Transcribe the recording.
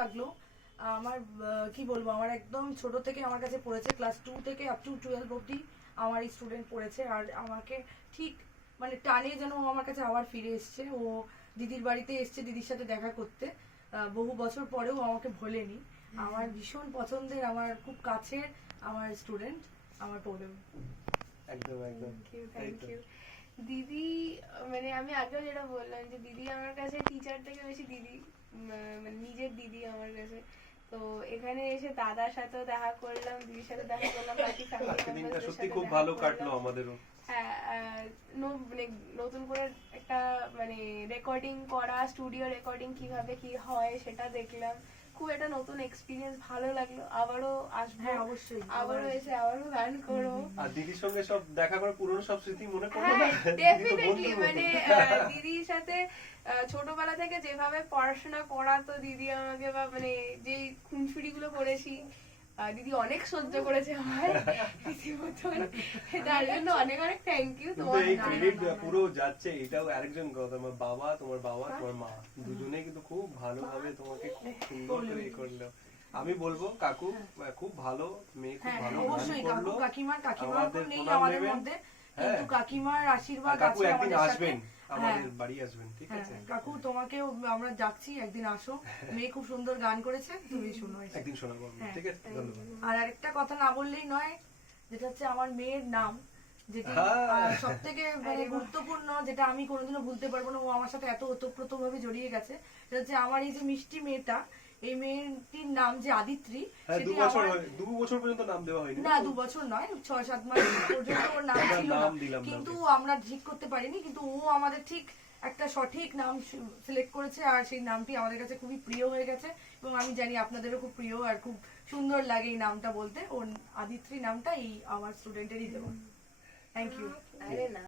লাগলো। আমার কি বলবো, আমার একদম ছোট থেকে আমার কাছে পড়েছে, ক্লাস 2 থেকে আপ টু 12 অবধি আমার এই স্টুডেন্ট পড়েছে। আর আমাকে ঠিক মানে টানে যেন ও আমার কাছে আবার ফিরে এসছে। ও দিদির বাড়িতে এসছে দিদির সাথে দেখা করতে, বহু বছর পরেও আমাকে ভোলেনি। আমার ভীষণ পছন্দের, আমার খুব কাছের আমার স্টুডেন্ট আমার পৌলমী। একদম একদম থ্যাংক ইউ দিদি। মানে আমি আগেও যেটা বললাম যে দিদি আমার কাছে টিচার থেকে বেশি দিদি, মানে নিজের দিদি আমার কাছে। তো এখানে এসে দাদার সাথেও দেখা করলাম, দিদির সাথে দেখা করলাম, বাকি ফ্যামিলি মেম্বারদের সত্যি সাথে খুব দেখা ভালো করলাম। কাটলো আমাদেরও। হ্যাঁ, মানে নতুন করে একটা মানে রেকর্ডিং করা, স্টুডিও রেকর্ডিং কিভাবে কি হয় সেটা দেখলাম। খুব একটা নতুন এক্সপিরিয়েন্স, ভালো লাগলো। আবারও আসবো। হ্যাঁ অবশ্যই, আবারও এসে আবারও গান করবো। আর দিদির সঙ্গে সব দেখা করে পুরনো সব স্মৃতি মনে পড়লো না? হ্যাঁ ডেফিনেটলি, মানে দিদির সাথে ছোটবেলা থেকে যেভাবে পড়াশোনা করাতো দিদি আমাকে, বা মানে যে খুনসুটি গুলো করেছি, দিদি অনেক সহ্য করেছে আমার রীতিমতো। তার জন্য অনেক অনেক থ্যাংক ইউ কিন্তু তোমার। এই ক্রেডিট পুরো যাচ্ছে, এটাও আরেকজন কথা, তোমার বাবা, তোমার মা দুজনে কিন্তু খুব ভালোভাবে তোমাকে খুব সুন্দর করে করলো। আমি বলবো কাকু খুব ভালো মেয়ে, খুব ভালো গান অবশ্যই। কাকু করলো। কাকিমার আমাদের নেই প্রণাম আমাদের নেবেন। মধ্যে, কিন্তু কাকিমার আশীর্বাদ কাকু আছে একদিন আমাদের সাথে। আসবেন, আমাদের বাড়ি আসবেন, ঠিক আছে? কাকু তোমাকেও আমরা ডাকছি, একদিন আসো। মেয়ে খুব সুন্দর গান করেছে, তুমি শোনো এসে। একদিন শোনাবো আমি, ঠিক আছে? ধন্যবাদ। আর আরেকটা কথা না বললেই নয়, যেটা হচ্ছে আমার মেয়ের নাম, যেটা সব থেকে মানে গুরুত্বপূর্ণ, যেটা আমি কোনোদিনও ভুলতে পারবো না। ও আমার সাথে এত ওতপ্রোত ভাবে জড়িয়ে গেছে। সেটা হচ্ছে আমার এই যে মিষ্টি মেয়েটা, এই মেয়েটির নাম যে আদিত্রি। 2 বছর পর্যন্ত নাম দেওয়া হয়নি না, 2 বছর নয়, 6-7 মাস পর্যন্ত ওর নাম ছিল না, কিন্তু আমরা ঠিক করতে পারিনি। কিন্তু ও আমাদের ঠিক একটা সঠিক নাম সিলেক্ট করেছে, আর সেই নামটি আমাদের কাছে খুবই প্রিয় হয়ে গেছে। এবং আমি জানি আপনাদেরও খুব প্রিয়, আর খুব সুন্দর লাগে এই নামটা বলতে। ওর আদিত্রি নামটা এই আমার স্টুডেন্টেরই দেওয়া। Thank you. আরে না।